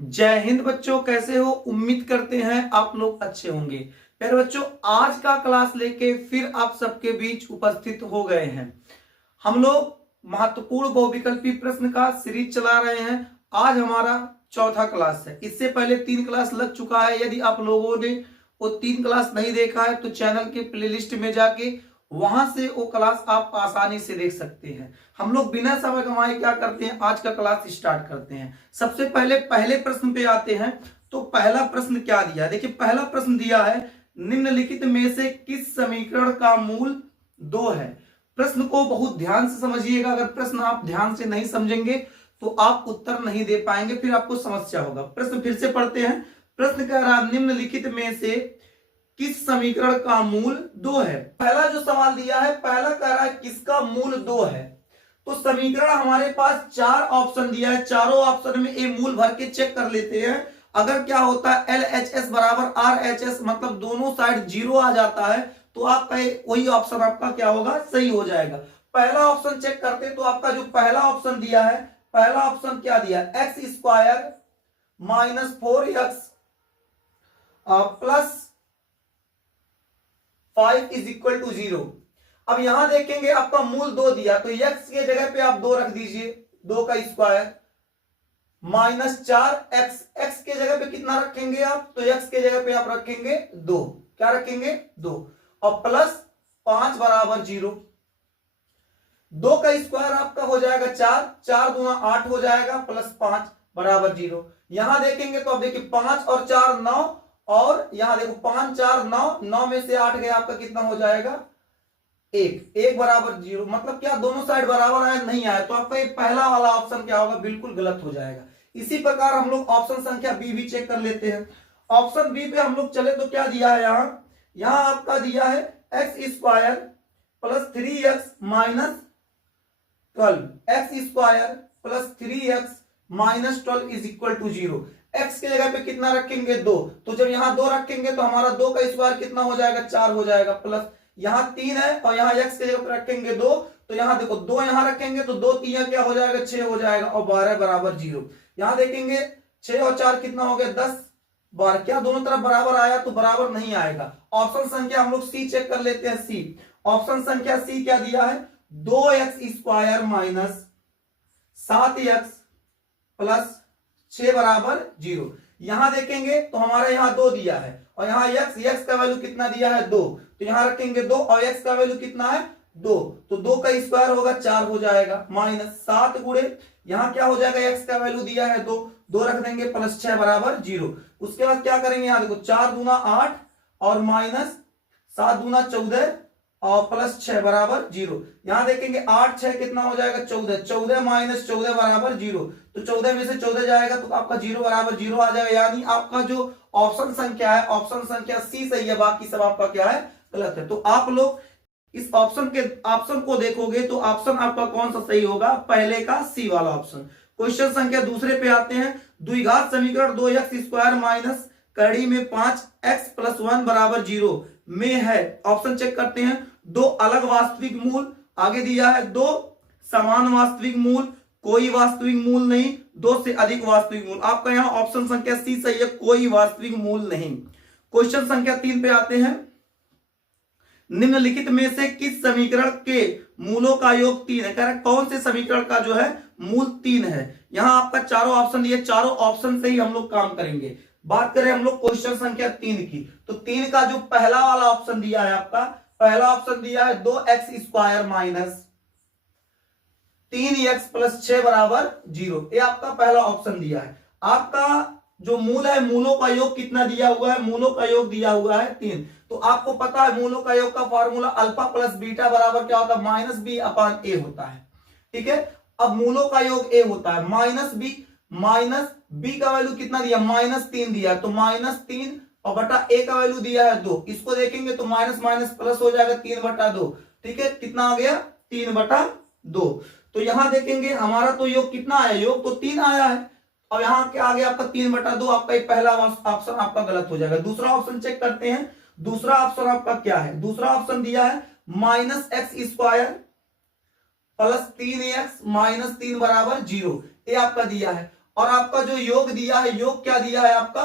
जय हिंद बच्चों, कैसे हो? उम्मीद करते हैं आप लोग अच्छे होंगे। प्यारे बच्चों, आज का क्लास लेके फिर आप सबके बीच उपस्थित हो गए हैं। हम लोग महत्वपूर्ण बहुविकल्पी प्रश्न का सीरीज चला रहे हैं। आज हमारा चौथा क्लास है। इससे पहले 3 क्लास लग चुका है। यदि आप लोगों ने वो 3 क्लास नहीं देखा है तो चैनल के प्लेलिस्ट में जाके वहां से वो क्लास आप आसानी से देख सकते हैं। हम लोग बिना समय गंवाए क्या करते हैं, आज का क्लास स्टार्ट करते हैं। सबसे पहले प्रश्न पे आते हैं। तो पहला प्रश्न क्या दिया है, देखिए पहला प्रश्न दिया है, निम्नलिखित में से किस समीकरण का मूल 2 है। प्रश्न को बहुत ध्यान से समझिएगा। अगर प्रश्न आप ध्यान से नहीं समझेंगे तो आप उत्तर नहीं दे पाएंगे, फिर आपको समस्या होगा। प्रश्न फिर से पढ़ते हैं। प्रश्न कह रहा है, निम्नलिखित में से किस समीकरण का मूल 2 है। पहला जो सवाल दिया है, पहला कह रहा है किसका मूल 2 है। तो समीकरण हमारे पास 4 ऑप्शन दिया है। चारों ऑप्शन में ए मूल भर के चेक कर लेते हैं। अगर क्या होता है LHS बराबर RHS, मतलब दोनों साइड 0 आ जाता है, तो आपका वही ऑप्शन आपका क्या होगा, सही हो जाएगा। पहला ऑप्शन चेक करते हैं। तो आपका जो पहला ऑप्शन दिया है, पहला ऑप्शन क्या दिया, x square minus 4x plus 5 is equal to 0। अब यहां देखेंगे आपका मूल 2 दिया, तो x के जगह पे आप 2 रख दीजिए, 2 का स्क्वायर माइनस 4x, x के जगह पे कितना रखेंगे आप, तो x के जगह पे आप रखेंगे 2। क्या रखेंगे, 2। और प्लस 5 बराबर 0। 2 का स्क्वायर आपका हो जाएगा 4, 4 दूना 8 हो जाएगा, प्लस 5 बराबर 0। यहां देखेंगे तो अब देखिए 5 और 4 9, और यहां देखो 5 4 9, 9 में से 8 गया आपका कितना हो जाएगा, 1, 1 बराबर 0। मतलब क्या दोनों साइड बराबर आया, नहीं आया, तो आपका ये पहला वाला ऑप्शन क्या होगा, बिल्कुल गलत हो जाएगा। इसी प्रकार हम लोग ऑप्शन संख्या बी भी चेक कर लेते हैं। ऑप्शन बी पे हम लोग चले तो क्या दिया है, यहां आपका दिया है x square plus 3x minus 12, x square plus 3x minus 12 is equal to 0। x के जगह पे कितना रखेंगे, 2। तो जब यहां 2 रखेंगे तो हमारा 2 का स्क्वायर कितना हो जाएगा, 4 हो जाएगा, प्लस यहां 3 है और यहां x के जगह पे रखेंगे 2, तो यहां देखो 2 यहां रखेंगे तो 2 3 क्या हो जाएगा, 6 हो जाएगा, और 12 बराबर 0। यहां देखेंगे 6 और 4 कितना हो गया, 10 12। क्या दोनों तरफ बराबर आया, तो बराबर नहीं आएगा। ऑप्शन संख्या हम लोग सी चेक कर लेते हैं। सी, ऑप्शन संख्या सी क्या दिया है, 2x square minus 7x plus 6 बराबर 0। यहां देखेंगे तो हमारा यहां 2 दिया है, और यहां x का वैल्यू कितना दिया है, 2, तो यहां रखेंगे 2, और x का वैल्यू कितना है, 2, तो 2 का स्क्वायर होगा 4 हो जाएगा, माइनस 7 गुणे यहां क्या हो जाएगा, x का वैल्यू दिया है 2, 2 रख देंगे, प्लस 6 बराबर 0। उसके बाद क्या करेंगे, यहां देखो 4 दूना 8 और माइनस 7 दूना 14 और प्लस 6 बराबर 0। यहां देखेंगे 8 6 कितना हो जाएगा, 14, 14 माइनस 14 बराबर 0। तो 14 में से 14 जाएगा तो आपका 0 बराबर 0 आ जाएगा। यानी आपका जो ऑप्शन संख्या है, ऑप्शन संख्या सी सही है, बाकी सब आपका क्या है, गलत है। तो आप लोग इस ऑप्शन को देखोगे तो ऑप्शन आपका कौन सा सही होगा, पहले का सी वाला ऑप्शन। क्वेश्चन संख्या दूसरे पे आते हैं। द्विघात समीकरण 2x स्क्वायर माइनस कड़ी में 5x प्लस 1 बराबर 0 में है। ऑप्शन चेक करते हैं। 2 अलग वास्तविक मूल, आगे दिया है 2 समान वास्तविक मूल, कोई वास्तविक मूल नहीं, 2 से अधिक वास्तविक मूल। आपका यहां ऑप्शन संख्या सी सही है, कोई वास्तविक मूल नहीं। क्वेश्चन संख्या 3 पे आते हैं। निम्नलिखित में से किस समीकरण के मूलों का योग 3 है। कह रहा है कौन से समीकरण का जो है मूल 3 है। यहां आपका चारों ऑप्शन दिए, चारों ऑप्शन से ही हम लोग काम करेंगे। बात करें हम लोग क्वेश्चन संख्या 3 की, तो 3 का जो पहला वाला ऑप्शन दिया है, आपका पहला ऑप्शन दिया है 2x square minus 3x plus 6 बराबर 0। ये आपका पहला ऑप्शन दिया है। आपका जो मूल है, मूलों का योग कितना दिया हुआ है, मूलों का योग दिया हुआ है 3। तो आपको पता है मूलों का योग का फॉर्मूला अल्फा प्लस बीटा बराबर क्या होता है, माइनस बी अपान ए होता है। ठीक है, अब मूलों का योग ए होता है, माइनस बी का वैल्यू कितना दिया, -3 दिया, तो -3 और बटा ए का वैल्यू दिया है 2। इसको देखेंगे तो माइनस माइनस प्लस हो जाएगा 3/2। ठीक है, कितना आ गया, 3/2। तो यहां देखेंगे हमारा तो योग कितना आया, योग तो 3 आया है, और यहां क्या आ गया आपका 3/2। आपका ये पहला ऑप्शन आपका गलत हो जाएगा। दूसरा ऑप्शन चेक करते हैं। दूसरा ऑप्शन आपका क्या है, दूसरा ऑप्शन दिया है -x square plus 3x minus 3 बराबर 0। ये आपका दिया है। और आपका जो योग दिया है, योग क्या दिया है आपका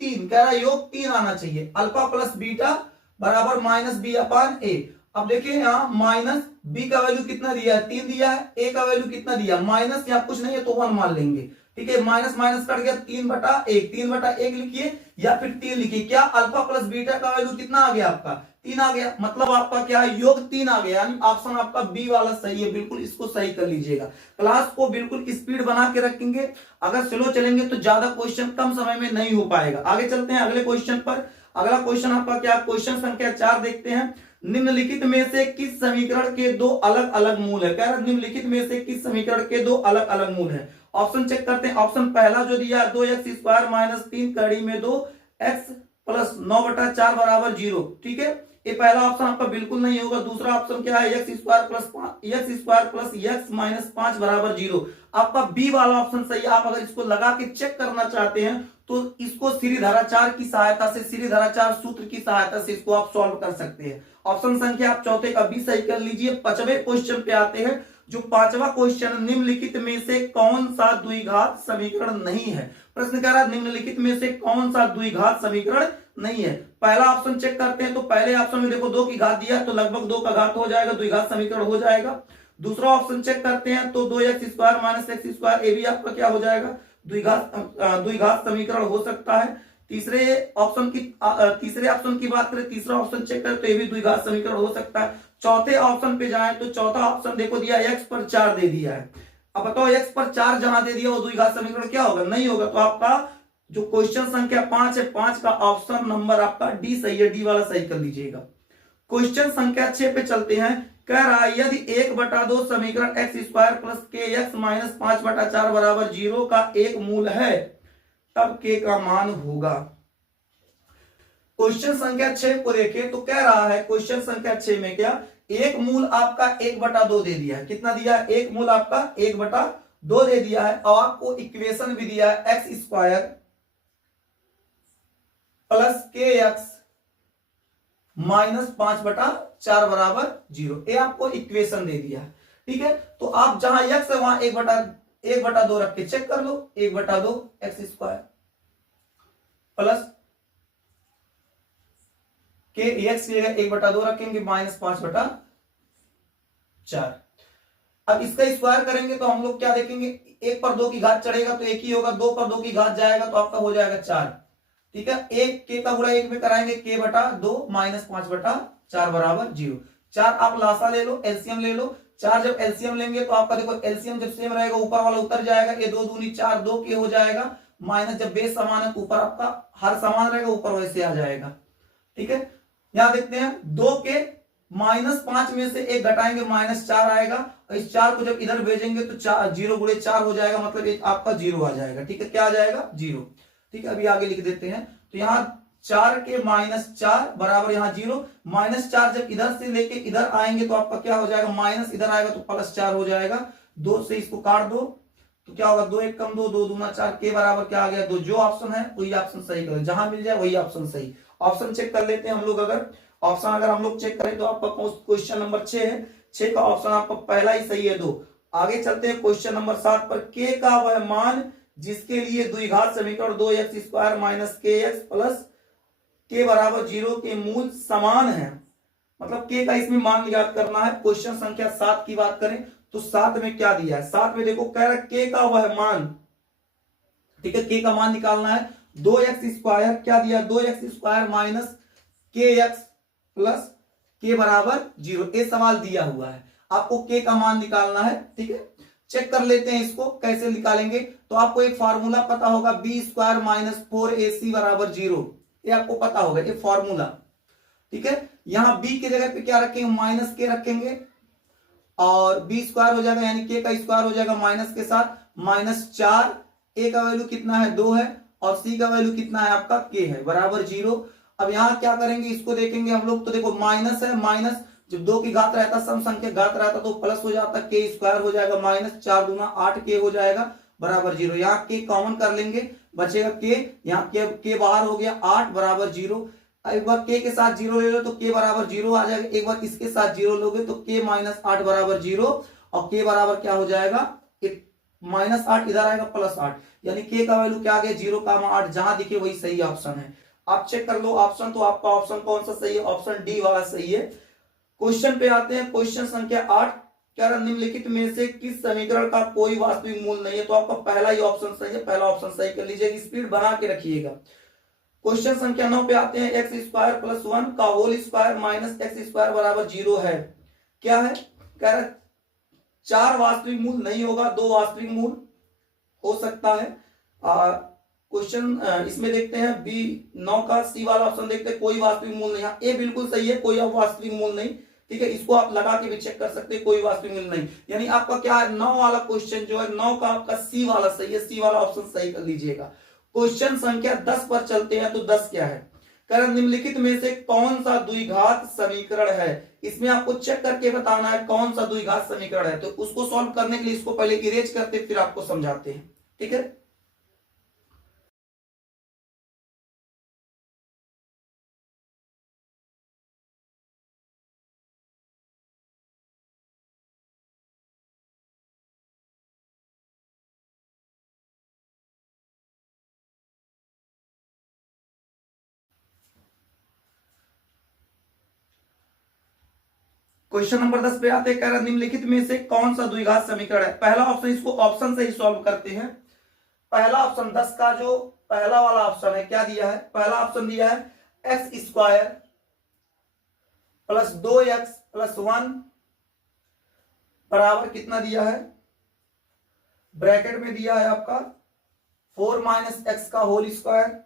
3, कह रहा है योग 3 आना चाहिए। अल्फा प्लस बीटा बराबर माइनस बी अपान ए। अब देखिए यहाँ माइनस बी का वैल्यू कितना दिया है 3 दिया है, ए का वैल्यू कितना दिया माइनस, यहाँ कुछ नहीं है तो 1 मान लेंगे। ठीक है, माइनस माइनस कट गया 3/1, 3/1 लिखिए या फिर 3 लिखिए। क्या अल्फा प्लस बीटा का वैल्यू कितना आ गया आपका 3 आ गया, मतलब आपका क्या है योग 3 आ गया, यानी ऑप्शन आपका बी वाला सही है। बिल्कुल इसको सही कर लीजिएगा। क्लास को बिल्कुल स्पीड बना के रखेंगे, अगर स्लो चलेंगे तो ज्यादा क्वेश्चन कम समय में नहीं हो पाएगा। आगे चलते हैं अगले क्वेश्चन पर। अगला क्वेश्चन आपका क्या, क्वेश्चन संख्या 4 देखते हैं। निम्नलिखित में से किस समीकरण के दो अलग अलग मूल है, कह रहा निम्नलिखित में से किस समीकरण के दो अलग अलग मूल है। ऑप्शन चेक करते हैं। ऑप्शन पहला जो दिया 2x² माइनस 3 कड़ी में 2x प्लस 9/4 बराबर 0। ठीक है, ये पहला ऑप्शन आपका बिल्कुल नहीं होगा। दूसरा ऑप्शन क्या है x² प्लस x माइनस 5 बराबर 0। आपका बी वाला ऑप्शन सही है। आप अगर इसको लगा के चेक करना चाहते हैं तो इसको श्रीधराचार्य की सहायता से, श्रीधराचार्य सूत्र की सहायता से इसको आप सॉल्व कर सकते हैं। ऑप्शन संख्या आप चौथे का बी सही कर लीजिए। पांचवें क्वेश्चन पे आते हैं। जो पांचवा क्वेश्चन, निम्नलिखित में से कौन सा द्विघात समीकरण नहीं है। प्रश्न कह रहा है निम्नलिखित में से कौन सा द्विघात समीकरण नहीं है। पहला ऑप्शन चेक करते हैं तो पहले ऑप्शन में देखो 2 की घात दिया तो लगभग 2 का घात हो जाएगा, द्विघात समीकरण हो जाएगा। दूसरा ऑप्शन चेक करते हैं तो 2x² माइनस x², ये भी आपका क्या हो जाएगा द्विघात समीकरण हो सकता है। तीसरे ऑप्शन की बात करें, तीसरा ऑप्शन चेक करें तो ये भी द्विघात समीकरण हो सकता है। चौथे ऑप्शन पे जाए तो चौथा ऑप्शन देखो दिया x पर 4 दे दिया है। अब बताओ x पर 4 जहां दे दिया वो द्विघात समीकरण क्या होगा, नहीं होगा। तो आपका जो क्वेश्चन संख्या 5 है, 5 का ऑप्शन नंबर आपका डी सही है, डी वाला सही कर लीजिएगा। क्वेश्चन संख्या 6 पे चलते हैं। कह रहा है यदि 1/2 समीकरण x² प्लस kx माइनस 5/4 बराबर 0 का एक मूल है तब k का मान होगा। क्वेश्चन संख्या 6 को देखें तो कह रहा है क्वेश्चन संख्या 6 में क्या, एक मूल आपका 1/2 दे दिया है। कितना दिया है, एक मूल आपका 1/2 दे दिया है और आपको इक्वेशन भी दिया है x² प्लस kx माइनस 5/4 बराबर 0, ये आपको इक्वेशन दे दिया है। ठीक है, तो आप जहां x है वहां 1/2 रख के चेक कर लो। 1/2 x² प्लस के x की जगह 1/2 रखेंगे माइनस 5/4। अब इसका स्क्वायर करेंगे तो हम लोग क्या देखेंगे, 1 पर 2 की घात चढ़ेगा तो 1 ही होगा, 2 पर 2 की घात जाएगा तो आपका हो जाएगा 4। ठीक है, 1 k का गुणा 1 में कराएंगे k/2 माइनस 5/4 बराबर 0। 4 आप लासा ले लो, एलसीएम ले लो। 4 जब एलसीएम लेंगे तो आपका देखो एलसीएम जब सेम रहेगा ऊपर वाला उतर जाएगा, ये 2 दूनी 4, 2 k हो जाएगा। माइनस जब बेस समान है तो ऊपर आपका हर समान रहेगा, ऊपर वैसे आ जाएगा। ठीक है, यहां देखते हैं 2 के माइनस 5 में से 1 घटाएंगे माइनस 4 आएगा, और इस 4 को जब इधर भेजेंगे तो 0 गुणे 4 हो जाएगा, मतलब एक आपका 0 आ जाएगा। ठीक है, क्या आ जाएगा 0। ठीक है, अभी आगे लिख देते हैं तो यहाँ 4 के माइनस 4 बराबर यहाँ 0। माइनस 4 जब इधर से लेके इधर आएंगे तो आपका क्या हो जाएगा, माइनस इधर आएगा तो प्लस 4 हो जाएगा। 2 से इसको काट दो तो क्या होगा, 2 1 कम 2, 2 दूना 4 के बराबर क्या आ गया 2। जो ऑप्शन है वही ऑप्शन सही करो, जहां मिल जाए वही ऑप्शन सही। ऑप्शन चेक कर लेते हैं हम लोग। अगर हम लोग चेक करें तो आपका क्वेश्चन नंबर 6 है, 6 का ऑप्शन आपका पहला ही सही है 2। आगे चलते हैं क्वेश्चन नंबर 7 पर। के का वह मान जिसके लिए द्विघात समीकरण 2x² minus kx plus k बराबर 0 के मूल समान है, मतलब k का इसमें मान ज्ञात करना है। क्वेश्चन संख्या 7 की बात करें तो 7 में क्या दिया है, 7 में देखो कह रहा है k का वह मान। ठीक है, k का मान निकालना है। 2x² क्या दिया, 2x² minus kx plus k बराबर 0, ये सवाल दिया हुआ है, आपको k का मान निकालना है। ठीक है, चेक कर लेते हैं इसको कैसे निकालेंगे। तो आपको एक फार्मूला पता होगा b² माइनस 4ac बराबर 0, ये आपको पता होगा, ये फॉर्मूला। ठीक है, यहां b की जगह पे क्या रखेंगे, माइनस k रखेंगे और b² हो जाएगा, यानी k का स्क्वायर हो जाएगा माइनस के साथ। माइनस 4, a का वैल्यू कितना है 2 है और c का वैल्यू कितना है आपका k है बराबर 0। अब यहां क्या करेंगे, इसको देखेंगे हम लोग तो देखो माइनस है, माइनस जब 2 की घात रहता, सम संख्या घात रहता तो प्लस हो जाता, k² हो जाएगा माइनस 4 दूना 8 k हो जाएगा बराबर 0। यहाँ k कॉमन कर लेंगे, बचेगा k, यहाँ k बाहर हो गया 8 बराबर 0। एक बार k के साथ 0 ले लो तो k बराबर 0 आ जाएगा, एक बार इसके साथ 0 लोगे तो k माइनस 8 बराबर 0 और k बराबर क्या हो जाएगा -8 इधर आएगा +8, यानी k का वैल्यू क्या आ गया 0,8, जहां दिखे वही सही ऑप्शन है। आप चेक कर लो ऑप्शन, तो आपका ऑप्शन कौन सा सही है, ऑप्शन डी वाला सही है। क्वेश्चन पे आते हैं, क्वेश्चन संख्या 8, कह रहा निम्नलिखित में से किस समीकरण का कोई वास्तविक मूल नहीं है, तो आपका पहला ही ऑप्शन सही है, पहला ऑप्शन सही कर लीजिएगा, स्पीड बना के रखिएगा। क्वेश्चन संख्या 9 पे आते हैं, x² + 1 का होल स्क्वायर माइनस x² बराबर 0 है, क्या है, कह रहा 4 वास्तविक मूल नहीं होगा, 2 वास्तविक मूल हो सकता है। क्वेश्चन इसमें देखते हैं बी 9 का सी वाला ऑप्शन देखते हैं, कोई वास्तविक मूल नहीं, ए बिल्कुल सही है, कोई वास्तविक मूल नहीं, ठीक है, इसको आप लगा के भी चेक कर सकते हैं, कोई वास्तविक मूल नहीं, यानी आपका क्या है 9 वाला क्वेश्चन जो है 9 का आपका सी वाला सही है, सी वाला ऑप्शन सही कर लीजिएगा। क्वेश्चन संख्या 10 पर चलते हैं, तो 10 क्या है, कारण निम्नलिखित में से कौन सा द्विघात समीकरण है, इसमें आपको चेक करके बताना है कौन सा द्विघात समीकरण है, तो उसको सॉल्व करने के लिए इसको पहले इरेज करते फिर आपको समझाते हैं, ठीक है। क्वेश्चन नंबर 10 पे आते हैं, कह रहा निम्नलिखित में से कौन सा द्विघात समीकरण है, पहला ऑप्शन, इसको ऑप्शन से ही सॉल्व करते हैं। पहला ऑप्शन 10 का जो पहला वाला ऑप्शन है क्या दिया है, पहला ऑप्शन दिया है x² + 2x + 1 बराबर कितना दिया है, ब्रैकेट में दिया है आपका 4 - x का होल स्क्वायर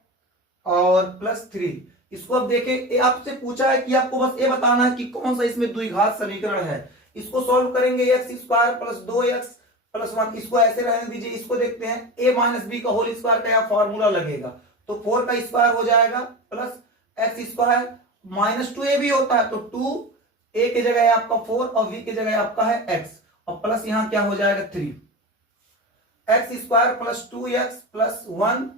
और +3। इसको अब देखें, आपसे पूछा है कि आपको बस ये बताना है कि कौन सा इसमें द्विघात समीकरण है, इसको सॉल्व करेंगे, x² + 2x + 1, इसको ऐसे रहने दीजिए, इसको देखते हैं a - b का होल स्क्वायर का यहाँ फॉर्मूला लगेगा, तो 4 का स्क्वायर हो जाएगा प्लस x² -2a भी होता है, तो 2a की जगह आपका 4 और v की जगह आपका है x, और प्लस यहाँ क्या हो जाएगा 3, x² + 2x + 1,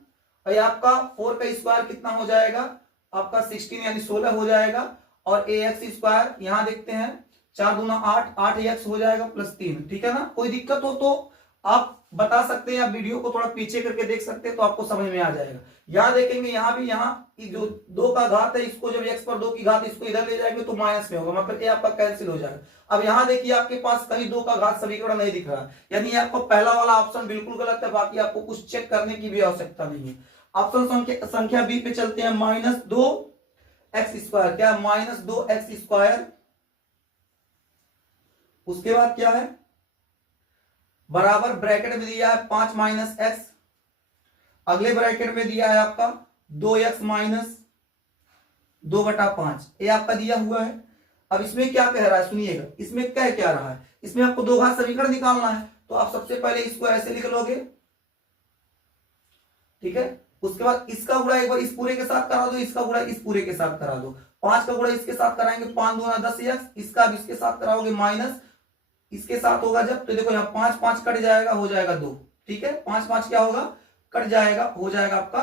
और आपका 4 का स्क्वायर कितना हो जाएगा आपका 16 यानी 16 हो जाएगा, और ax² यहां देखते हैं 4 दूना 8, 8x हो जाएगा +3, ठीक है ना। कोई दिक्कत हो तो आप बता सकते हैं, आप वीडियो को थोड़ा पीछे करके देख सकते हैं तो आपको समझ में आ जाएगा। यहां देखेंगे, यहां भी यहाँ जो 2 का घात है, इसको जब x पर 2 की घात इसको इधर ले जाएंगे तो माइनस में होगा, मतलब ये आपका कैंसिल हो जाएगा। अब यहाँ देखिए आपके पास कहीं 2 का घात समीकरण नहीं दिख रहा, यानी आपको पहला वाला ऑप्शन बिल्कुल गलत है, बाकी आपको कुछ चेक करने की भी आवश्यकता नहीं है। ऑप्शन संख्या बी पे चलते हैं, -2x², क्या -2x², उसके बाद क्या है बराबर ब्रैकेट में दिया है 5 - x, अगले ब्रैकेट में दिया है आपका 2x - 2/5, ये आपका दिया हुआ है। अब इसमें क्या कह रहा है सुनिएगा, इसमें कह क्या रहा है, इसमें आपको दो घात समीकरण निकालना है, तो आप सबसे पहले इसको ऐसे लिख लोगे, ठीक है, उसके बाद इसका गुणा एक बार इस पूरे के साथ करा दो, इसका गुणा इस पूरे के साथ करा दो, 5 का गुणा इसके साथ कराएंगे 5 दूना 10x, इसका भी इसके साथ कराओगे माइनस इसके साथ होगा जब, तो देखो यहाँ 5 5 कट जाएगा, हो जाएगा 2, ठीक है, 5 5 क्या होगा कट जाएगा, हो जाएगा आपका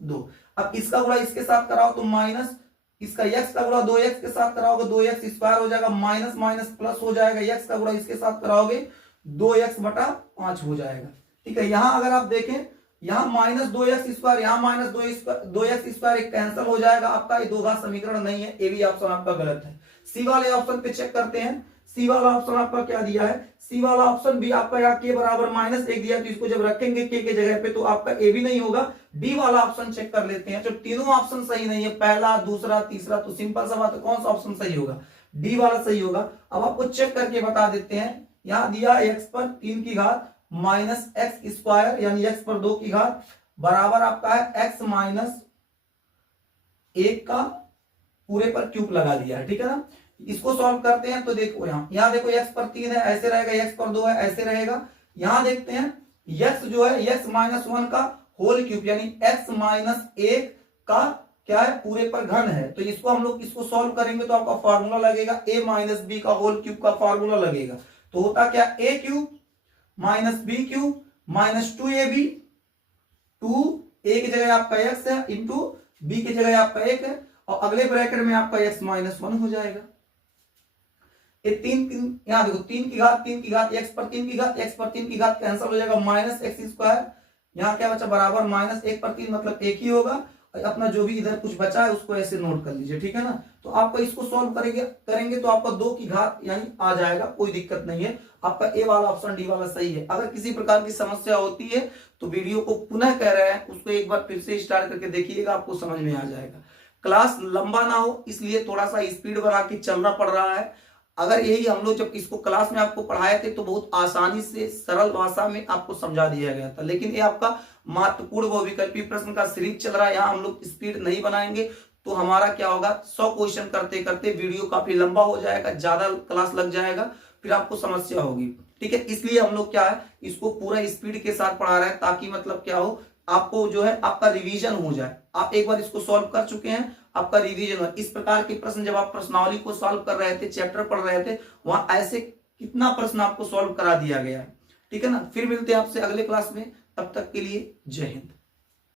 2। अब इसका गुणा इसके साथ कराओ तो माइनस, इसका x का गुणा 2x के साथ कराओगे 2x² हो जाएगा, माइनस माइनस प्लस हो जाएगा, x का गुणा इसके साथ कराओगे 2x/5 हो जाएगा, ठीक है। यहां अगर आप देखें, यहाँ -2x², यहाँ -2x² एक कैंसिल हो जाएगा आपका, ये दो घात समीकरण नहीं है, ये भी ऑप्शन आपका गलत है। सी वाले ऑप्शन पे चेक करते हैं, सी वाला ऑप्शन आपका क्या दिया है, सी वाला ऑप्शन भी आपका यहाँ के बराबर -1 दिया, तो इसको जब रखेंगे के जगह पे तो आपका ए भी नहीं होगा। डी वाला ऑप्शन चेक कर लेते हैं, जो तीनों ऑप्शन सही नहीं है, पहला दूसरा तीसरा, तो सिंपल सा बात है कौन सा ऑप्शन सही होगा, डी वाला सही होगा। अब आपको चेक करके बता देते हैं, यहाँ दिया x पर 3 की घात -x² यानी x पर 2 की घात बराबर आपका है x - 1 का पूरे पर क्यूब लगा दिया है, ठीक है ना। इसको सॉल्व करते हैं तो देखो यहाँ देखो x पर 3 है ऐसे रहेगा, x पर 2 है ऐसे रहेगा। यहां देखते हैं x जो है x -1 का होल क्यूब यानी x - 1 का क्या है पूरे पर घन है, तो इसको हम लोग इसको सॉल्व करेंगे तो आपका फॉर्मूला लगेगा a - b का होल क्यूब का फॉर्मूला लगेगा, तो होता क्या a³ -b³ -2ab, 2a की जगह आपका x है इंटू b की जगह आपका 1 है, और अगले ब्रैकेट में आपका x -1 हो जाएगा। ये तीन यहाँ देखो 3 की घात x पर 3 की घात कैंसिल हो जाएगा, माइनस एक्स स्क्वायर, यहाँ क्या बचा बराबर -1/3 मतलब 1 ही होगा। अपना जो भी इधर कुछ बचा है उसको ऐसे नोट कर लीजिए, ठीक है ना। तो आपका इसको सॉल्व करेंगे तो आपका 2 की घात यानी आ जाएगा, कोई दिक्कत नहीं है। आपका ए वाला ऑप्शन डी वाला सही है। अगर किसी प्रकार की समस्या होती है तो वीडियो को पुनः कह रहे हैं उसको एक बार फिर से स्टार्ट करके देखिएगा, आपको समझ में आ जाएगा। क्लास लंबा ना हो इसलिए थोड़ा सा स्पीड बढ़ा के चलना पड़ रहा है। अगर यही हम लोग जब इसको क्लास में आपको पढ़ाए थे तो बहुत आसानी से सरल भाषा में आपको समझा दिया गया था, लेकिन ये आपका महत्वपूर्ण बहुविकल्पी प्रश्न का सीरीज चल रहा है, यहाँ हम लोग स्पीड नहीं बनाएंगे तो हमारा क्या होगा 100 क्वेश्चन करते करते वीडियो काफी लंबा हो जाएगा, ज्यादा क्लास लग जाएगा, फिर आपको समस्या होगी, ठीक है। इसलिए हम लोग क्या है इसको पूरा स्पीड के साथ पढ़ा रहे हैं ताकि मतलब क्या हो आपको जो है आपका रिवीजन हो जाए। आप एक बार इसको सॉल्व कर चुके हैं, आपका रिवीजन हो। इस प्रकार के प्रश्न जब आप प्रश्नावली को सॉल्व कर रहे थे, चैप्टर पढ़ रहे थे, वहां ऐसे कितना प्रश्न आपको सॉल्व करा दिया गया है, ठीक है ना। फिर मिलते हैं आपसे अगले क्लास में, तब तक के लिए जय हिंद।